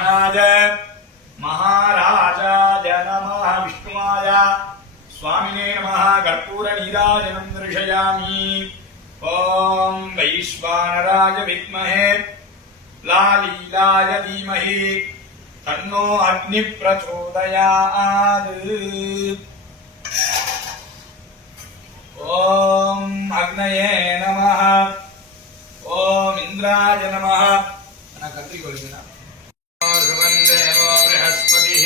ब्रह्मणाय महाराजाय नमः विष्णुमाय स्वामिने नमः कर्पूरनीराजनं दर्शयामि ॐ वैश्वानराय विद्महे लालीलाय धीमहि तन्नो अग्नि प्रचोदयात् ॐ अग्नये नमः ॐ इंद्राय नमः ध्रुवं देवो बृहस्पतिः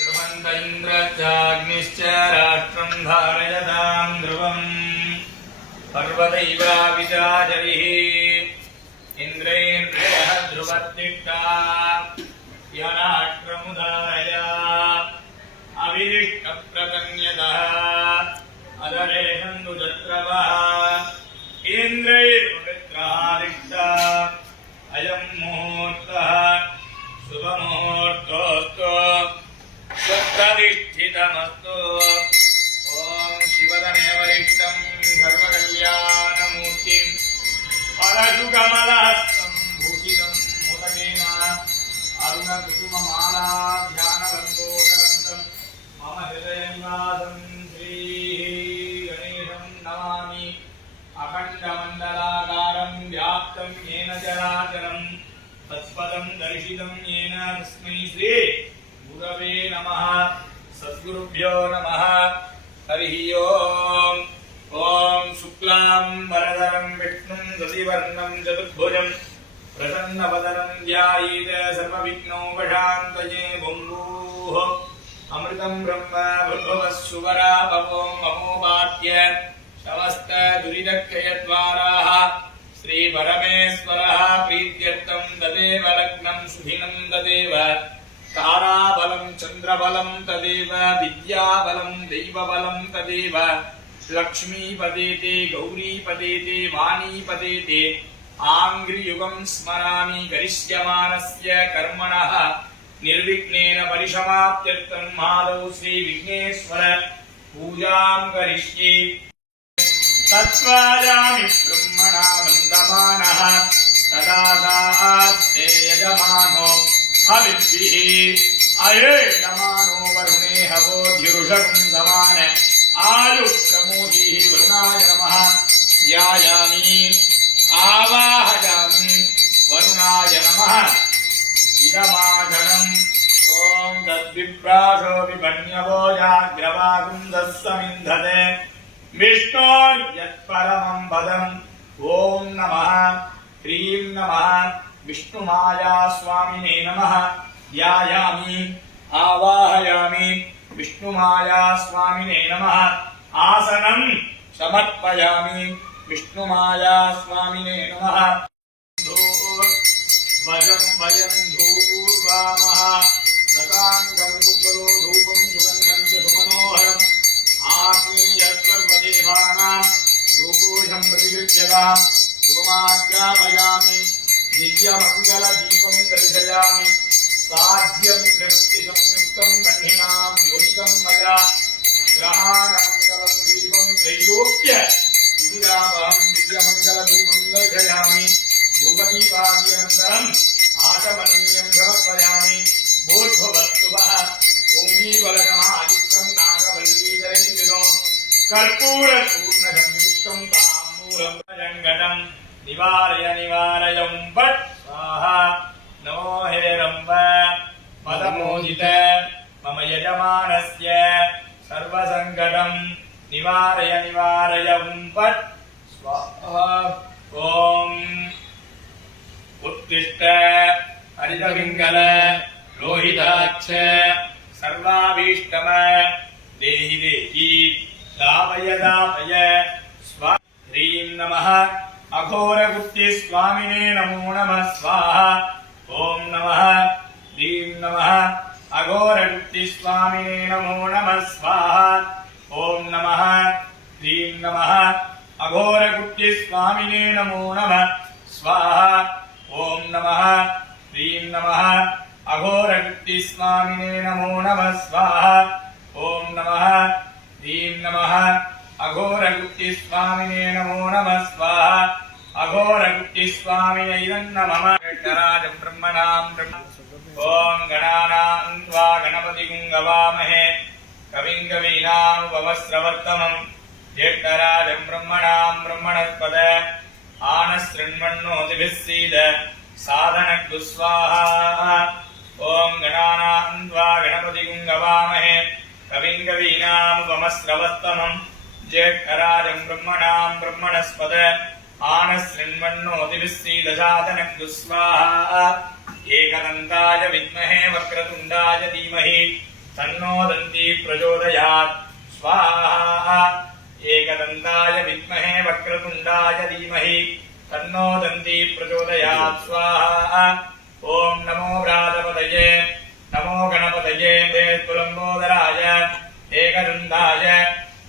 ध्रुवं इन्द्रश्चाग्निश्च राष्ट्रं धारयतां ध्रुवम् पर्वदैवाविचाजरिः इन्द्रेन्द्रियः ध्रुवत्तिष्ठा यनाष्ट्रमुदारय अविरिष्टप्रतन्यतः अदरेषन्तु चत्रवः इन्द्रैर्वृत्रादिष्टा अयं मुहूर्तः शुभमुहूर्तोऽस्तु सुप्रतिष्ठितमस्तु ॐ शिवदने वरिष्ठं सर्वकल्याणमूर्तिं परशुकमलहस्तं भूषितं मोदकेन अरुणकुसुममाला ध्यानबन्धोदरन्तं मम हृदयनिवासं श्रीगणेशं नमामि अखण्डमण्डलाकारं व्याप्तं येन चराचरं तत्पदं दर्शितं येन तस्मै श्री गुरवे नमः सद्गुरुभ्यो नमः हरिः ओम् ॐ शुक्लां वरदरं विष्णुं शशिवर्णं चतुर्भुजं प्रसन्नवदनं ध्यायेत् सर्वविघ्नोपशान्तये बुम्बुः अमृतं ब्रह्म भूर्भुवस्सुवरा भवो ममोपाद्य समस्त दुरितक्षयद्वाराः श्रीपरमेश्वरः प्रीत्यर्थं तदेव लग्नं सुदिनं तदेव ताराबलं चन्द्रबलं तदेव विद्याबलं दैवबलं तदेव लक्ष्मीपदेते गौरीपदेते वाणीपदेते आङ्घ्रियुगं स्मरामि करिष्यमाणस्य कर्मणः निर्विघ्नेन परिसमाप्त्यर्थं मादौ श्रीविघ्नेश्वर पूजां करिष्ये तत्त्वायामि ब्रह्मणा वन्दमानः तदा सास्ते यजमानो हविद्भिः अये यजमानो वरुणे हवोद्युरुषकं समान आयुः प्रमोदिः वरुणाय नमः ध्यायामि आवाहयामि वरुणाय नमः इदमाचनम् ॐ तद्विप्रासो विपण्यवो जाग्रवाकुन्दः समिन्धते विष्णोर्यत्परमं पदम् ॐ नमः ह्रीं नमः विष्णुमाया स्वामिने नमः ध्यायामि आवाहयामि विष्णुमाया स्वामिने नमः आसनं समर्पयामि विष्णुमाया स्वामिने नमः वजं वयं धूर्वामः रताङ्गं कुकुलो धूपं सुगन्धं च सुमनोहरम् आत्मीयत्सर्वदेवानां धूपोषं प्रतिगृह्यता धूपमाज्ञापयामि दिव्यमङ्गलदीपं दर्शयामि साध्यं त्रिमुक्तिसंयुक्तं बह्निनां योजितं मया ग्रहाणमङ्गलं दीपं त्रैलोक्य विरामहं दिव्यमङ्गलदीपं दर्शयामि धूपदीपाद्यनन्तरम् आचमनीयं समर्पयामि भूर्भुवस्सुवः ओङ्गीवलकमादित्यं नागवल्लीकरञ्जितं कर्पूरचूर्णसंयुक्तं ताम्बूलं जङ्गटं निवारय निवारयं वट् स्वाहा नमो हेरम्ब पदमोदित मम यजमानस्य सर्वसङ्कटं निवारय निवारयं वट् स्वाहा ॐ उत्तिष्ठ हरितपिङ्गल लोहिताक्ष सर्वाभीष्टम देहि देहि दापय दापय स्वाहा ह्रीं नमः अघोरगुप्ति स्वामिने नमो नमः स्वाहा ॐ नमः ह्रीं नमः अघोरगुप्ति स्वामिने नमो नमः स्वाहा ॐ नमः ह्रीं नमः अघोरगुप्ति स्वामिने नमो नमः स्वाहा ॐ नमः ह्रीं नमः अघोरगुप्ति स्वामिने नमो नमः स्वाहा ॐ नमः ह्रीं नमः अघोरगुप्ति स्वामिने नमो नमः स्वाहा अघोरगुप्ति स्वामिने नमः राजं ब्रह्मणां ॐ विष्णुमायास्वामिनेनमोनम ज्येष्ठराजं ब्रह्मणां ब्रह्मणस्पद आनशृण्वन्नोतिभिस्सीद साधनक्तु स्वाहा। ओं गणानां त्वा गणपतिं गवामहे कविं कवीनामुपमश्रवस्तमं ज्येष्ठराजं ब्रह्मणां ब्रह्मणस्पद आनशृण्वन्नोतिभिस्सीद साधनक्तु स्वाहा। एकदन्ताय विद्महे वक्रतुण्डाय धीमहि तन्नो दन्ती प्रचोदयात् स्वाहा। एकदन्ताय विद्महे वक्रतुण्डाय धीमहि तन्नो दन्ती प्रचोदयात् स्वाहा। ओम नमो व्रातपतये नमो गणपतये वेत्कुलम्बोदराय एकदन्ताय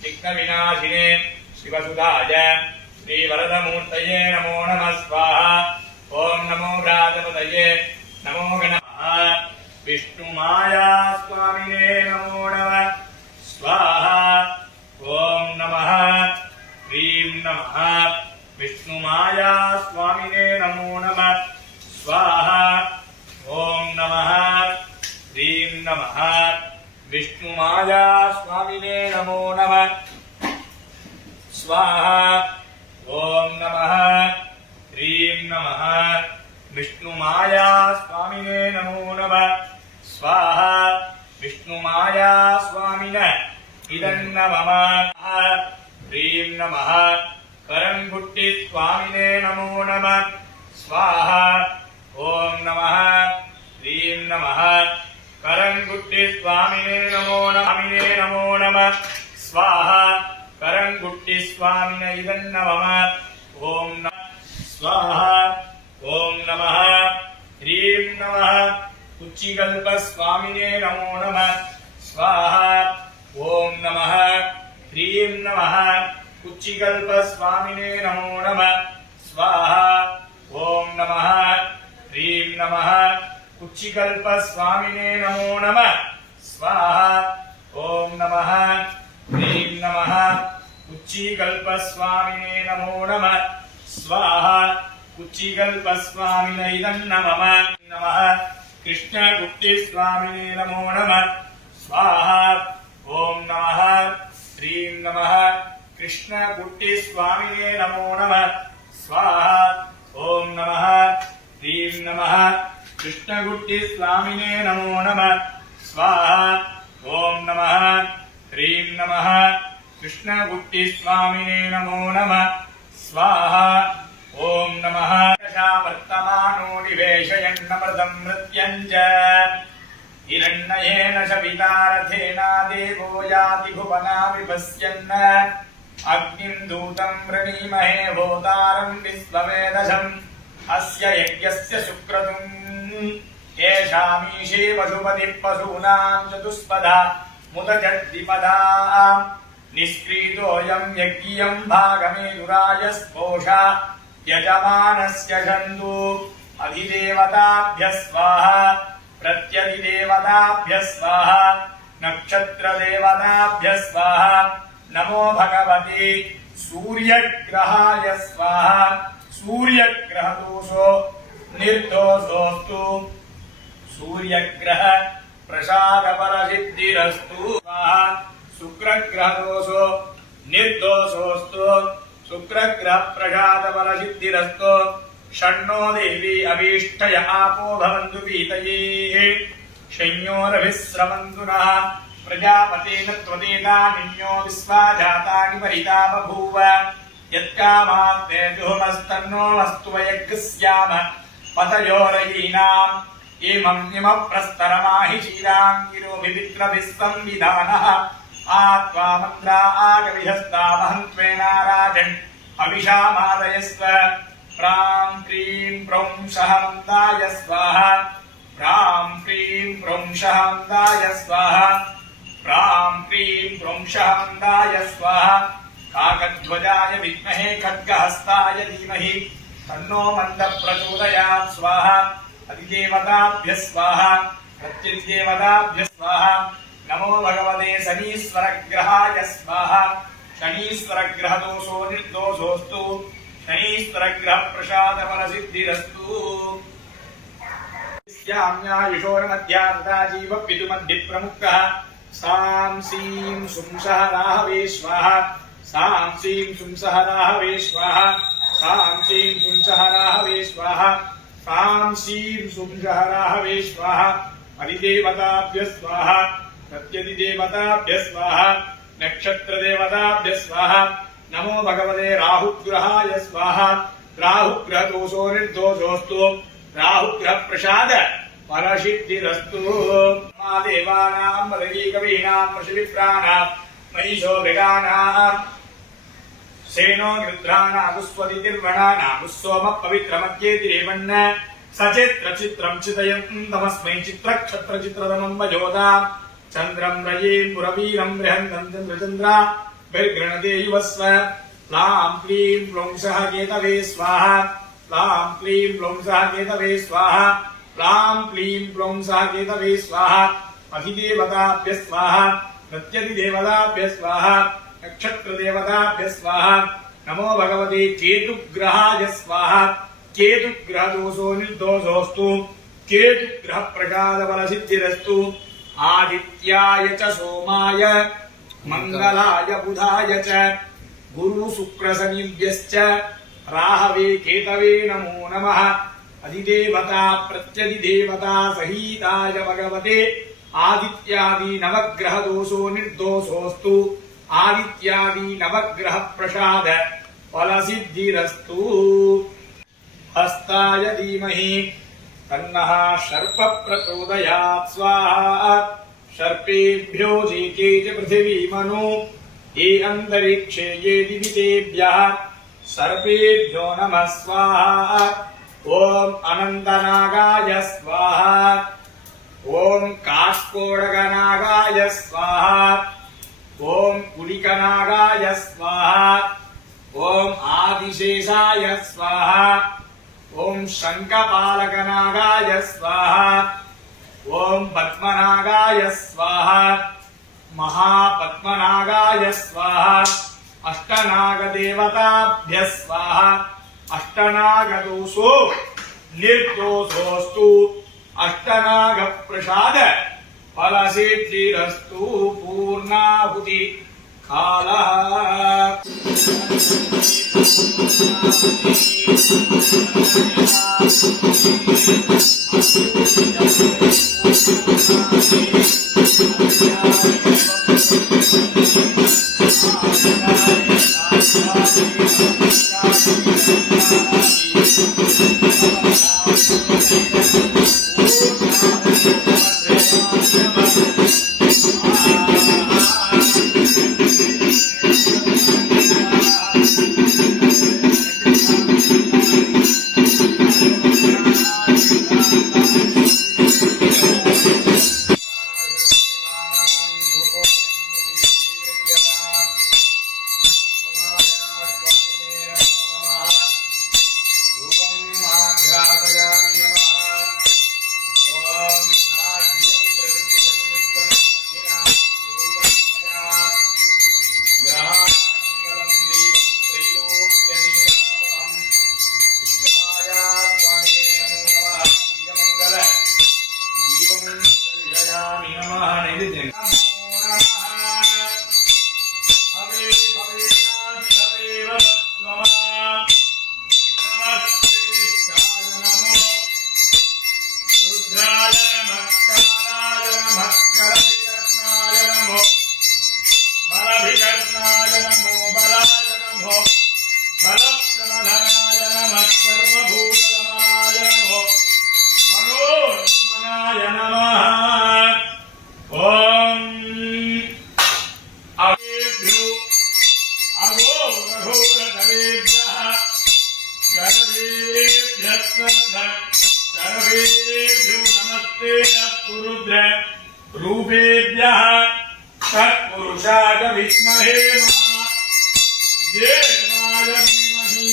विघ्नविनाशिने शिवसुताय श्रीवरदमूर्तये नमो नमः स्वाहा। ओम नमो व्रातपतये नमो गणपतये विष्णुमायास्वामिने नमो नमः स्वाहा। ओम नमः ह्रीं नमः विष्णुमायास्वामिने नमो नमः स्वाहा। ओम नमः ह्रीं नमः विष्णुमायास्वामिने नमो नमः स्वाहा। ओम नमः ह्रीं नमः विष्णुमायास्वामिने नमो नमः स्वाहा। विष्णुमायास्वामिने इदन्नमः ह्रीं नमः करंगुट्टिस्वामिने नमो नमः स्वाहा। ओम नमः ह्रीं नमः करंगुट्टिस्वामिने नमो नमः स्वाहा। करंगुट्टिस्वामिने इदन्नमः ओम नमः स्वाहा। ओम नमः ह्रीं नमः कुच्चिकल्पस्वामिने नमो नमः स्वाहा। ओम नमः ह्रीं नमः कुच्चिकल्पस्वामिने नमो नमः स्वाहा। ओम नमः ह्रीं नमः कुच्चिकल्पस्वामिने नमो नमः स्वाहा। ओम नमः ह्रीं नमः कुच्चिकल्पस्वामिने नमो नमः स्वाहा। कुच्चिकल्पस्वामिने इदन्नमः नमः कृष्णगुप्तिस्वामिने नमो नमः स्वाहा। ओम नमः ह्रीं नमः कृष्णगुप्तिस्वामिने नमो नमः स्वाहा। ओम नमः ह्रीं नमः कृष्णगुप्तिस्वामिने नमो नमः स्वाहा। ओम नमः ह्रीं नमः कृष्णगुप्तिस्वामिने नमो नमः स्वाहा। ओम नमः वर्तमानो निवेशयन्नमृतं मृत्यञ्च हिरण्येन शपितारथेन देवो याति भुवना विपश्यन् अग्निं दूतं वृणीमहे होतारं विश्ववेदशम् अस्य यज्ञस्य शुक्रतुम् येषामीशे पशुपतिः पशूनां चतुष्पदा मुदजद्विपदा निष्क्रीतोऽयं यज्ञियं भागमेदुराय स्पोषा यजमानस्य छन्दो अधिदेवताभ्यः स्वाहा प्रत्यधिदेवताभ्यः स्वाहा नक्षत्रदेवताभ्यः स्वाहा नमो भगवते सूर्यग्रहाय स्वाहा सूर्यग्रहदोषो निर्दोषोऽस्तु सूर्यग्रह प्रसादफलसिद्धिरस्तु स्वाहा शुक्रग्रहदोषो निर्दोषोऽस्तु शुक्रग्रह प्रसादफलसिद्धिरस्तु षण्णो देवी अभीष्टय आपो भवन्तु पीतये शय्योरभिस्रवन्तु नः प्रजापतेन त्वदेता निन्यो विश्वाजातानि परिता बभूव यत्कामास्ते जुहुमस्तन्नो वस्तु वयग्स्याम पतयोरयीनाम् इमं प्रस्तरमाहि शीलाङ्गिरोभिवित्रभिः संविधानः आत्वा मन्द्रा आगविहस्तामहन्त्वेनाराजन् अभिषामादयस्व प्रां क्रीं प्रौं सहमन्दाय स्वाहा प्रां क्रीं प्रौं सहमन्दाय स्वाहा प्रां क्रीं प्रौं सहमन्दाय स्वाहा काकध्वजाय विद्महे खड्गहस्ताय धीमहि तन्नो मन्दः प्रचोदयात् स्वाहा अधिदेवताभ्यः स्वाहा प्रत्यधिदेवताभ्यः स्वाहा नमो भगवते शनीश्वरग्रहाय स्वाहा शनीश्वरग्रहदोषो निर्दोषोऽस्तु शनीश्वरग्रहप्रसादफलसिद्धिरस्तु स्याम्यायुषोर्मध्या तथा जीवपितुमद्भिप्रमुखः सां सीं सुंसः राहवे स्वाहा सां सीं सुंसः राहवे स्वाहा सां सीं सुंसः राहवे स्वाहा सां सीं सुंसः राहवे स्वाहा अधिदेवताभ्यः स्वाहा प्रत्यधिदेवताभ्यः स्वाहा नक्षत्रदेवताभ्यः स्वाहा नमो भगवते राहुग्रहाय स्वाहा राहुग्रहदोषो निर्दोषोऽस्तु राहुग्रह प्रसाद परसिद्धिरस्तु देवानां वदवीकवीनां ऋषिविप्राणां महिषो मृगाणां सेनो गृध्राणामुस्वदितिर्वणानां सोम पवित्रमद्येतिरेवन्न सचित्रचित्रं चितयन्तमस्मै चित्रक्षत्रचित्रतमं वजोदां चन्द्रं रयें पुरवीरं बृहन्तं चन्द्रचन्द्रा बहिर्गृणते युवस्व क्लां क्लीं क्लौं सः केतवे स्वाहा क्लां क्लीं क्लौं सः केतवे स्वाहा क्लां क्लीं क्लौं सः केतवे स्वाहा अधिदेवताभ्यः स्वाहा प्रत्यधिदेवताभ्यः स्वाहा नक्षत्रदेवताभ्यः स्वाहा नमो भगवते केतुग्रहाय स्वाहा केतुग्रहदोषो निर्दोषोऽस्तु केतुग्रहप्रसादबलसिद्धिरस्तु आदित्याय च सोमाय मंगलाय बुधाय च गुरुशुक्रशनिभ्यश्च राहवे केतवे नमो नमः अधिदेवता प्रत्यधिदेवता सहिताय भगवते आदित्यादि नवग्रह दोषो निर्दोषोऽस्तु आदित्यादि नवग्रह प्रसाद फलसिद्धिरस्तु हस्ताय धीमहि तन्नः सर्प प्रचोदयात् स्वाहा सर्पेभ्यो जेके च पृथिवी मनो ये अंतरिक्षे ये दिवितेभ्यः सर्पेभ्यो नमः स्वाहा ओम अनंतनागाय स्वाहा ओम काष्कोडगनागाय स्वाहा ओम कुलिकनागाय स्वाहा ओम आदिशेषाय स्वाहा ओम शंखपालकनागाय स्वाहा ओम पद्मनागाय स्वाहा महापद्मनागाय स्वाहा अष्टनागदेवताभ्यः स्वाहा अष्टनागदोषो निर्दोषोऽस्तु अष्टनागप्रसाद फलसिद्धिरस्तु पूर्णाहुति कालः रूपेभ्यः तत्पुरुषाय विद्महे महादेवाय धीमहि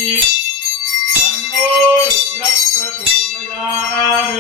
तन्नो रुद्रः प्रचोदयात्।